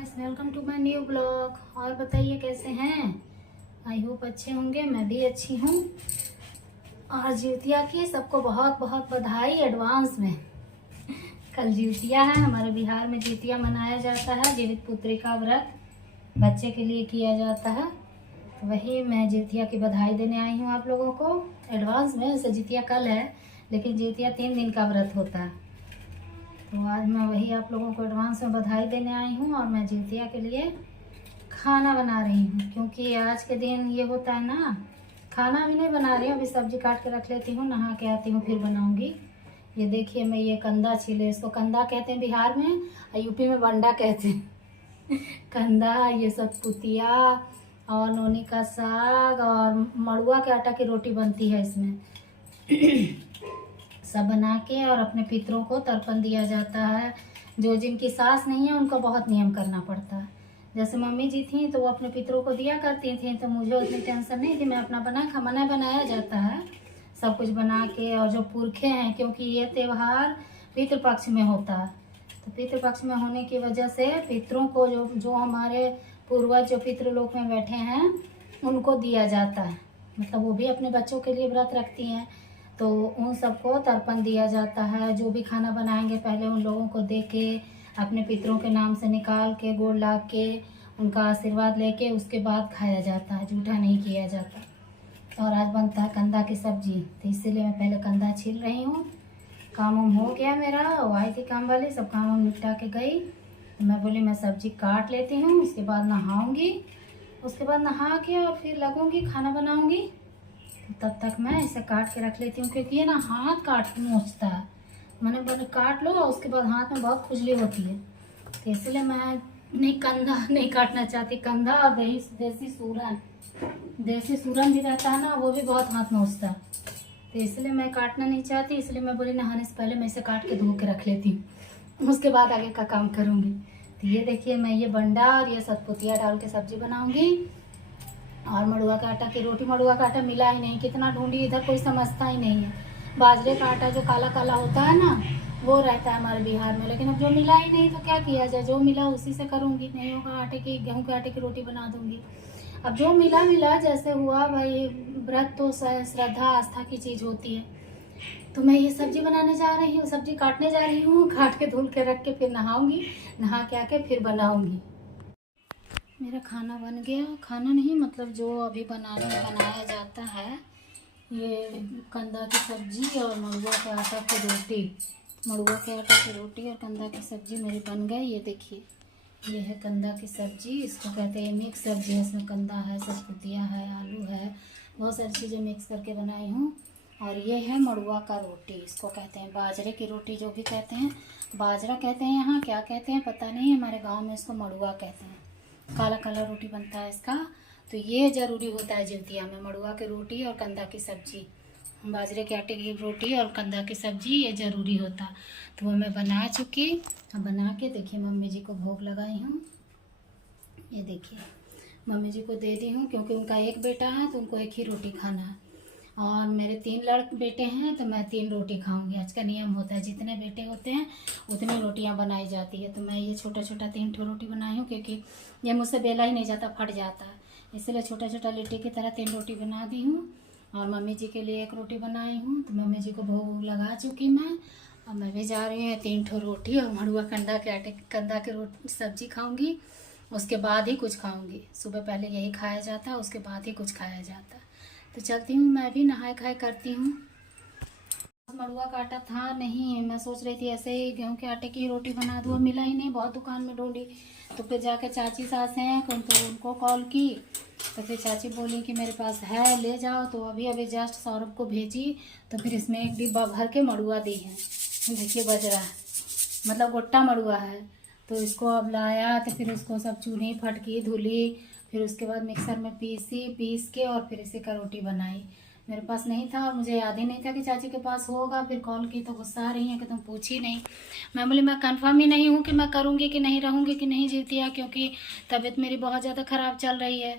Guys, welcome to my new blog. और बताइए कैसे हैं। आई होप अच्छे होंगे। मैं भी अच्छी हूँ। और जितिया की सबको बहुत बहुत बधाई एडवांस में। कल जितिया है। हमारे बिहार में जितिया मनाया जाता है। जीवित पुत्री का व्रत बच्चे के लिए किया जाता है। तो वही मैं जितिया की बधाई देने आई हूँ आप लोगों को एडवांस में। ऐसे जितिया कल है, लेकिन जितिया 3 दिन का व्रत होता है। तो आज मैं वही आप लोगों को एडवांस में बधाई देने आई हूँ। और मैं जितिया के लिए खाना बना रही हूँ, क्योंकि आज के दिन ये होता है ना। खाना भी नहीं बना रही हूँ, अभी सब्जी काट के रख लेती हूँ, नहा के आती हूँ फिर बनाऊँगी। ये देखिए, मैं ये कंदा छीले, इसको कंदा कहते हैं बिहार में और यूपी में बंडा कहते हैं। कंदा, ये सब पुतिया और नोनी का साग और मड़ुआ के आटा की रोटी बनती है इसमें। सब बना के और अपने पितरों को तर्पण दिया जाता है। जो जिनकी सास नहीं है उनको बहुत नियम करना पड़ता है। जैसे मम्मी जी थी तो वो अपने पितरों को दिया करती थी, तो मुझे उतनी टेंशन नहीं थी। मैं अपना बनाया जाता है सब कुछ बना के। और जो पुरखे हैं, क्योंकि ये त्यौहार पितृपक्ष में होता है, तो पितृपक्ष में होने की वजह से पितरों को जो हमारे पूर्वज जो पितृलोक में बैठे हैं उनको दिया जाता है। मतलब वो भी अपने बच्चों के लिए व्रत रखती हैं, तो उन सबको तर्पण दिया जाता है। जो भी खाना बनाएंगे पहले उन लोगों को दे के, अपने पितरों के नाम से निकाल के, गोड़ ला के, उनका आशीर्वाद लेके उसके बाद खाया जाता है। जूठा नहीं किया जाता। और आज बनता है कंदा की सब्जी, तो इसीलिए मैं पहले कंदा छील रही हूँ। काम वाम हो गया मेरा, वो आई थी काम वाली, सब काम वाम निपटा के गई। तो मैं बोली मैं सब्जी काट लेती हूँ, उसके बाद नहाऊँगी। उसके बाद नहा के और फिर लगूँगी खाना बनाऊँगी। तब तक मैं इसे काट के रख लेती हूँ, क्योंकि ये ना हाथ काट नोचता है। मैंने बोले काट लो, उसके बाद हाथ में बहुत खुजली होती है, तो इसलिए मैं कंधा नहीं काटना चाहती। कंधा और देसी सूरन भी रहता है ना, वो भी बहुत हाथ नोचता है, तो इसलिए मैं काटना नहीं चाहती। इसलिए मैं बोली नहाने से पहले मैं इसे काट के धो के रख लेती हूँ, उसके बाद आगे का काम करूँगी। तो ये देखिए, मैं ये बंडा और ये सतपुतिया डाल के सब्जी बनाऊँगी। और मड़ुआ का आटा की रोटी। मड़ुआ का आटा मिला ही नहीं, कितना ढूंढी, इधर कोई समझता ही नहीं है। बाजरे का आटा जो काला काला होता है ना, वो रहता है हमारे बिहार में, लेकिन अब जो मिला ही नहीं तो क्या किया जाए। जो मिला उसी से करूँगी। नहीं होगा गेहूँ के आटे की रोटी बना दूँगी। अब जो मिला जैसे हुआ भाई। व्रत तो श्रद्धा आस्था की चीज़ होती है। तो मैं ये सब्जी बनाने जा रही हूँ, सब्जी काटने जा रही हूँ। काट के धुल के रख के फिर नहाऊँगी, नहा के आके फिर बनाऊँगी। मेरा खाना बन गया। खाना नहीं, मतलब जो अभी बनाया जाता है, ये कंदा की सब्जी और मड़ुआ के आटा की रोटी। मड़ुआ के आटा की रोटी और कंदा की सब्जी मेरी बन गई। ये देखिए, ये है कंदा की सब्जी। इसको कहते हैं मिक्स सब्जी है। इसमें कंदा है, सतपुतिया है, आलू है, बहुत सारी चीज़ें मिक्स करके बनाई हूँ। और ये है मड़ुआ का रोटी। इसको कहते हैं बाजरे की रोटी, जो भी कहते हैं। बाजरा कहते हैं, यहाँ क्या कहते हैं पता नहीं। हमारे गाँव में इसको मड़ुआ कहते हैं। काला काला रोटी बनता है इसका। तो ये ज़रूरी होता है जितिया में, मड़ुआ की रोटी और कंदा की सब्जी। बाजरे के आटे की रोटी और कंदा की सब्जी ये ज़रूरी होता। तो वो मैं बना चुकी। अब बना के देखिए मम्मी जी को भोग लगाई हूँ। ये देखिए, मम्मी जी को दे दी हूँ, क्योंकि उनका एक बेटा है तो उनको एक ही रोटी खाना है। और मेरे 3 बेटे हैं, तो मैं 3 रोटी खाऊंगी। आज का नियम होता है, जितने बेटे होते हैं उतनी रोटियां बनाई जाती है। तो मैं ये छोटा छोटा 3 रोटी बनाई हूँ, क्योंकि ये मुझसे बेला ही नहीं जाता, फट जाता है। इसलिए छोटा छोटा लिट्टी की तरह 3 रोटी बना दी हूँ। और मम्मी जी के लिए 1 रोटी बनाई हूँ। तो मम्मी जी को भोग लगा चुकी मैं। और मैं भी जा रही हूँ 3 रोटी और मड़ुआ कंदा की रोटी सब्जी खाऊँगी। उसके बाद ही कुछ खाऊँगी। सुबह पहले यही खाया जाता है, उसके बाद ही कुछ खाया जाता है। तो चलती हूँ, मैं भी नहाए खाए करती हूँ। मड़ुआ का आटा था नहीं, मैं सोच रही थी ऐसे ही गेहूं के आटे की रोटी बना दूँ। मिला ही नहीं, बहुत दुकान में ढूंढी। तो फिर जाके चाची सास हैं तो उनको कॉल की। तो फिर चाची बोली कि मेरे पास है, ले जाओ। तो अभी जस्ट सौरभ को भेजी। तो फिर इसमें एक डिब्बा भर के मड़ुआ दी है। देखिए बज रहा है, मतलब गोट्टा मड़ुआ है। तो इसको अब लाया, तो फिर उसको सब चूनी फटकी धुली, फिर उसके बाद मिक्सर में पीस के और फिर इसी का रोटी बनाई। मेरे पास नहीं था और मुझे याद ही नहीं था कि चाची के पास होगा। फिर कॉल की तो गुस्सा आ रही है कि तुम पूछी नहीं। मैं बोली मैं कंफर्म ही नहीं हूँ कि मैं करूँगी कि नहीं, रहूँगी कि नहीं जितिया, क्योंकि तबीयत मेरी बहुत ज़्यादा ख़राब चल रही है।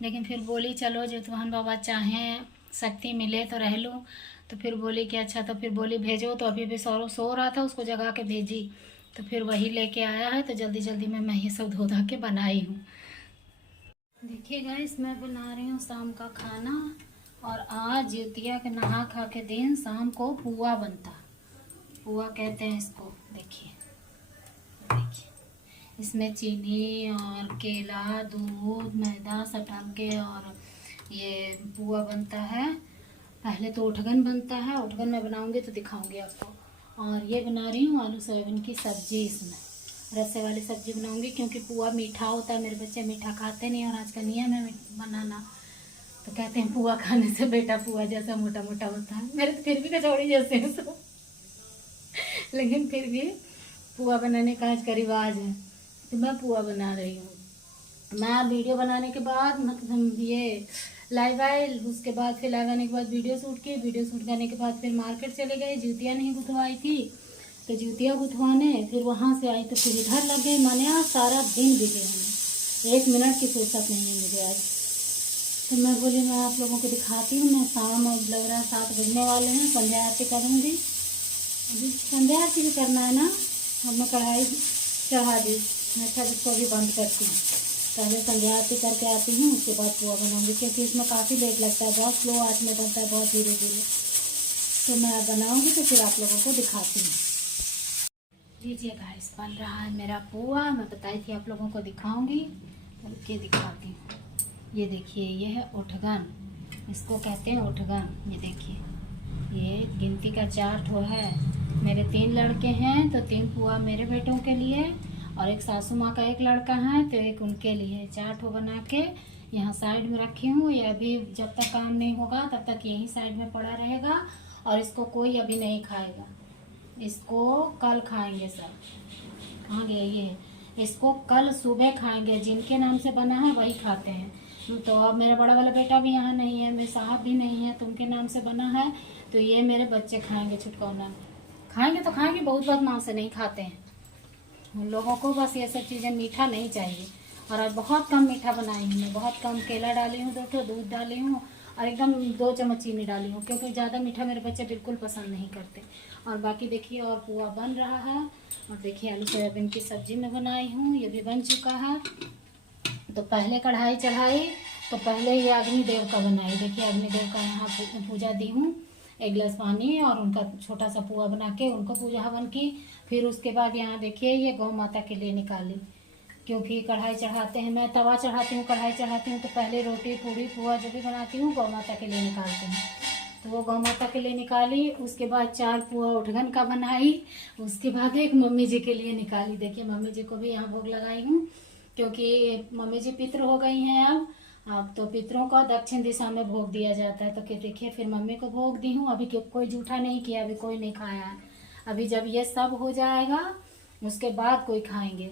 लेकिन फिर बोली चलो जो तुहन बाबा चाहें, शक्ति मिले तो रह लूँ। तो फिर बोली कि अच्छा, तो फिर बोली भेजो। तो अभी सौरभ सो रहा था, उसको जगा के भेजी तो फिर वही लेके आया है, तो जल्दी जल्दी में मैं ये सब धो धा के बनाई हूँ। देखिए गाइस, मैं बना रही हूँ शाम का खाना, और आज जितिया के नहा खा के दिन शाम को पुआ बनता, पुआ कहते हैं इसको। देखिए देखिए, इसमें चीनी और केला, दूध, मैदा सब डाल के और ये पुआ बनता है। पहले तो उठगन बनता है, उठगन मैं बनाऊंगी तो दिखाऊंगी आपको। और ये बना रही हूँ आलू सोयाबीन की सब्जी, इसमें रस्से वाली सब्जी बनाऊंगी, क्योंकि पुआ मीठा होता है, मेरे बच्चे मीठा खाते नहीं, और आज का नियम है बनाना। तो कहते हैं पुआ खाने से बेटा पुआ जैसा मोटा मोटा होता है। मेरे तो फिर भी कचौड़ी जैसे हैं सब, लेकिन फिर भी पुआ बनाने का आज का रिवाज है, तो मैं पुआ बना रही हूँ। मैं वीडियो बनाने के बाद मतलब ये लाइव आए, उसके बाद फिर लाइव आने के बाद वीडियो शूट किए, वीडियो शूट करने के बाद फिर मार्केट चले गए, जूतियाँ नहीं गुथवाई थी तो जूतियाँ गुथवाने, फिर वहाँ से आई तो फिर इधर लग गए। माने आज सारा दिन बिजे हमें, 1 मिनट की फुर्सत नहीं है मुझे आज। तो मैं बोली मैं आप लोगों को दिखाती हूँ। मैं शाम अब लग रहा है 7 बजने वाले हैं, संध्या आरती करूँगी। अभी संध्या आरती भी करना है ना। अब मैं कढ़ाई चढ़ा दी, मैं अच्छा इसको अभी बंद करती हूँ। पहले संध्या आरती करके आती हूँ, उसके बाद पुआ बनाऊंगी, क्योंकि इसमें काफ़ी लेट लगता है, बहुत स्लो आँच में बनता है, बहुत धीरे धीरे। तो मैं बनाऊंगी तो फिर आप लोगों को दिखाती हूँ। लीजिए गाइस, बन रहा है मेरा पुआ। मैं बताई थी आप लोगों को दिखाऊंगी, तो ये दिखाती हूँ। ये देखिए, ये है उठगन, इसको कहते हैं उठगन। ये देखिए, ये गिनती का 4 ठो है। मेरे 3 लड़के हैं तो 3 पुआ मेरे बेटों के लिए, और एक सासू माँ का 1 लड़का है तो 1 उनके लिए। 4 ठो बना के यहाँ साइड में रखी हूँ। ये अभी जब तक काम नहीं होगा तब तक यहीं साइड में पड़ा रहेगा, और इसको कोई अभी नहीं खाएगा, इसको कल खाएंगे सब। कहाँ गए ये? इसको कल सुबह खाएंगे, जिनके नाम से बना है वही खाते हैं। तो अब मेरा बड़ा वाला बेटा भी यहाँ नहीं है, मेरे साहब भी नहीं है, तो उनके नाम से बना है तो ये मेरे बच्चे खाएंगे। छुटकौना खाएंगे तो खाएंगे, बहुत बहुत नाम से नहीं खाते हैं। उन लोगों को बस ये सब चीज़ें मीठा नहीं चाहिए। और आज बहुत कम मीठा बनाई हूँ मैं, बहुत कम केला डाली हूँ, 2 ठो दूध डाली हूँ, और एकदम 2 चम्मच चीनी डाली हूँ, क्योंकि ज़्यादा मीठा मेरे बच्चे बिल्कुल पसंद नहीं करते। और बाकी देखिए, और पुआ बन रहा है। और देखिए, आलू सोयाबीन की सब्जी में बनाई हूँ, ये भी बन चुका है। तो पहले कढ़ाई चढ़ाई, तो पहले ये अग्निदेव का बनाई। देखिए, अग्निदेव का यहाँ पूजा दी हूँ, 1 गिलास पानी और उनका छोटा सा पुआ बना के उनको पूजा हवन की। फिर उसके बाद यहाँ देखिए, ये गौ माता के लिए निकाली, क्योंकि कढ़ाई चढ़ाते हैं, मैं तवा चढ़ाती हूँ, कढ़ाई चढ़ाती हूँ, तो पहले रोटी पूड़ी पुआ जो भी बनाती हूँ गौ माता के लिए निकालती हूँ। तो वो गौ माता के लिए निकाली, उसके बाद 4 पुआ उठगन का बनाई, उसके बाद 1 मम्मी जी के लिए निकाली। देखिए, मम्मी जी को भी यहाँ भोग लगाई हूँ, क्योंकि मम्मी जी पितृ हो गई हैं अब तो पितरों को दक्षिण दिशा में भोग दिया जाता है। तो देखिए, फिर मम्मी को भोग दी हूँ। अभी कोई जूठा नहीं किया, अभी कोई नहीं खाया है। अभी जब ये सब हो जाएगा उसके बाद कोई खाएंगे।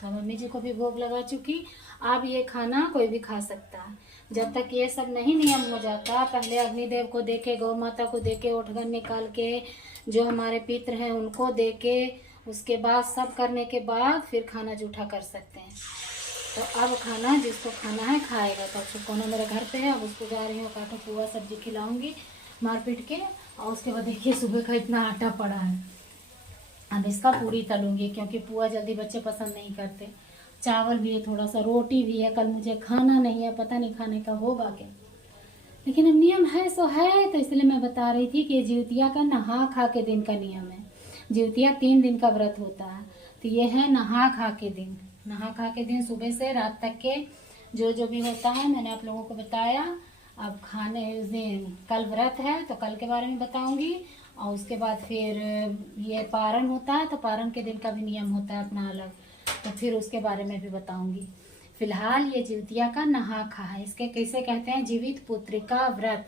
तो मम्मी जी को भी भोग लगा चुकी। अब ये खाना कोई भी खा सकता है, जब तक ये सब नहीं नियम हो जाता। पहले अग्निदेव को देके, गौ माता को देके, उठगन निकाल के, जो हमारे पितृ हैं उनको देके, उसके बाद सब करने के बाद फिर खाना जूठा कर सकते हैं। तो अब खाना जिसको खाना है खाएगा। तो छुटकौना मेरे घर पे है, अब उसको जा रही हूँ काटो पुआ सब्जी खिलाऊंगी मार पीट के। और उसके बाद देखिए, सुबह का इतना आटा पड़ा है, अब इसका पूरी तलूंगी, क्योंकि पुआ जल्दी बच्चे पसंद नहीं करते। चावल भी है, थोड़ा सा रोटी भी है, कल मुझे खाना नहीं है, पता नहीं खाने का होगा क्या, लेकिन अब नियम है सो है। तो इसलिए मैं बता रही थी कि जिउतिया का नहा खा के दिन का नियम है। जिउतिया 3 दिन का व्रत होता है, तो ये है नहा खा के दिन। नहा खा के दिन सुबह से रात तक के जो भी होता है मैंने आप लोगों को बताया। अब खाने उस दिन कल व्रत है तो कल के बारे में बताऊंगी, और उसके बाद फिर ये पारण होता है, तो पारण के दिन का भी नियम होता है अपना अलग, तो फिर उसके बारे में भी बताऊंगी। फिलहाल ये जिउतिया का नहा खा है। इसके कैसे कहते हैं? जीवित पुत्रिका व्रत।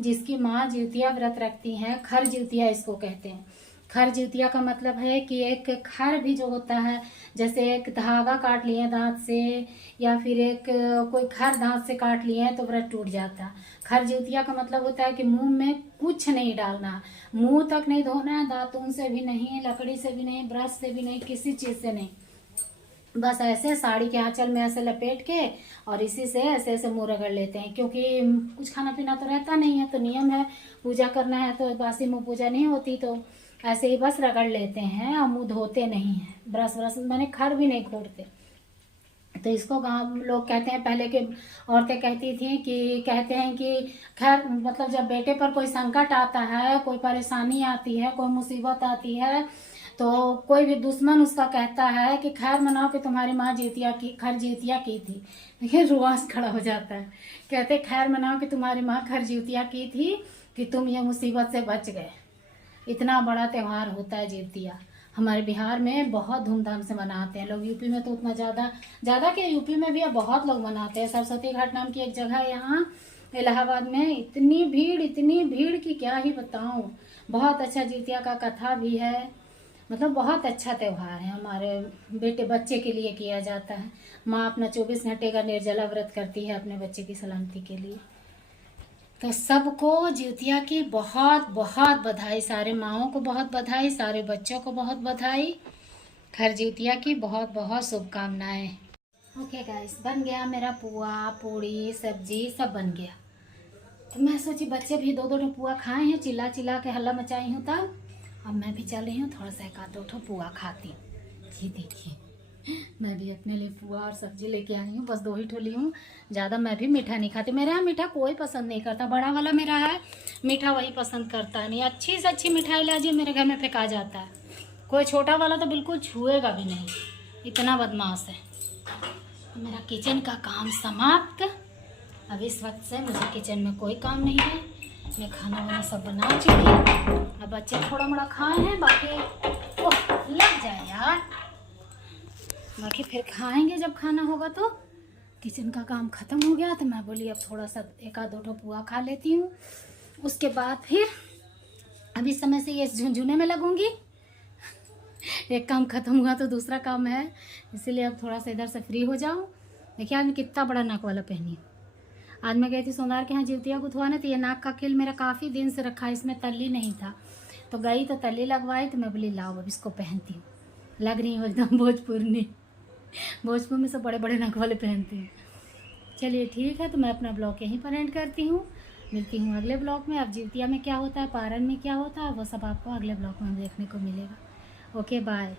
जिसकी माँ जिउतिया व्रत रखती हैं, खर जिउतिया इसको कहते हैं। खर जिउतिया का मतलब है कि एक खर भी जो होता है, जैसे एक धागा काट लिए दांत से, या फिर एक कोई खर दांत से काट लिए हैं तो व्रत टूट जाता। खर जिउतिया का मतलब होता है कि मुंह में कुछ नहीं डालना, मुंह तक नहीं धोना, दातून से भी नहीं, लकड़ी से भी नहीं, ब्रश से भी नहीं, किसी चीज से नहीं, बस ऐसे साड़ी के आंचल में ऐसे लपेट के और इसी से ऐसे ऐसे मुंह रगड़ लेते हैं। क्योंकि कुछ खाना पीना तो रहता नहीं है, तो नियम है पूजा करना है, तो बासी मुंह पूजा नहीं होती। तो ऐसे ही बस रगड़ लेते हैं और मुँह धोते नहीं हैं, ब्रश मैंने खर भी नहीं खोलते। तो इसको गाँव लोग कहते हैं, पहले के औरतें कहती थी कि कहते हैं कि खैर मतलब जब बेटे पर कोई संकट आता है, कोई परेशानी आती है, कोई मुसीबत आती है, तो कोई भी दुश्मन उसका कहता है कि खैर मनाओ कि तुम्हारी माँ खैर जीतिया की थी। देखिए रुआंस खड़ा हो जाता है। कहते खैर मनाओ कि तुम्हारी माँ खैर जीतिया की थी कि तुम ये मुसीबत से बच गए। इतना बड़ा त्यौहार होता है जीतिया। हमारे बिहार में बहुत धूमधाम से मनाते हैं लोग। यूपी में तो उतना ज़्यादा के यूपी में भी अब बहुत लोग मनाते हैं। सरस्वती घाट नाम की एक जगह है यहाँ इलाहाबाद में, इतनी भीड़ कि क्या ही बताऊं। बहुत अच्छा जीतिया का कथा भी है, मतलब बहुत अच्छा त्यौहार है। हमारे बच्चे के लिए किया जाता है। माँ अपना 24 घंटे का निर्जला व्रत करती है अपने बच्चे की सलामती के लिए। तो सबको जितिया की बहुत बहुत बधाई, सारे माँओं को बहुत बधाई, सारे बच्चों को बहुत बधाई। खैर जितिया की बहुत बहुत शुभकामनाएं। ओके गाइस, बन गया मेरा पुआ, पूड़ी, सब्जी सब बन गया। तो मैं सोची बच्चे भी 2-2 पुआ खाए हैं, चिल्ला चिल्ला के हल्ला मचाई हूँ तब। अब मैं भी चल रही हूँ, थोड़ा सा 1-2 पुआ खाती हूँ। ये देखिए मैं भी अपने लिए पुआ और सब्जी लेके आई हूँ, बस 2 ही ठो ली हूँ। ज़्यादा मैं भी मीठा नहीं खाती। मेरे यहाँ मीठा कोई पसंद नहीं करता, बड़ा वाला मेरा है मीठा, वही पसंद करता है। नहीं अच्छी से अच्छी मिठाई लाजिए मेरे घर में फेंका जाता है। कोई छोटा वाला तो बिल्कुल छुएगा भी नहीं, इतना बदमाश है। मेरा किचन का काम समाप्त। अब इस वक्त से मुझे किचन में कोई काम नहीं है। मैं खाना वाना सब बना चुकी हूँ। अब बच्चे थोड़ा मोड़ा खाए हैं, बाकी लग जाए यार, बाकी फिर खाएंगे जब खाना होगा। तो किचन का काम ख़त्म हो गया, तो मैं बोली अब थोड़ा सा 1-2 पुआ खा लेती हूँ। उसके बाद फिर अभी समय से ये झुनझुने में लगूंगी। एक काम ख़त्म हुआ तो दूसरा काम है, इसीलिए अब थोड़ा सा इधर से फ्री हो जाऊँ। देखिए आज मैं कितना बड़ा नाक वाला पहनी हूँ। आज मैं गई थी सोनार के यहाँ जितिया गुथवाने, तो ये नाक का किल मेरा काफ़ी दिन से रखा है, इसमें तल्ली नहीं था। तो गई तो तल्ली लगवाई, तो मैं बोली लाओ अब इसको पहनती हूँ। लग रही हूँ एकदम भोजपुरी। भोजपुर में सब बड़े बड़े नाक वाले पहनते हैं। चलिए ठीक है, तो मैं अपना ब्लॉग यहीं पर एंड करती हूँ। मिलती हूँ अगले ब्लॉग में। अब जितिया में क्या होता है, पारण में क्या होता है, वो सब आपको अगले ब्लॉग में देखने को मिलेगा। Okay bye.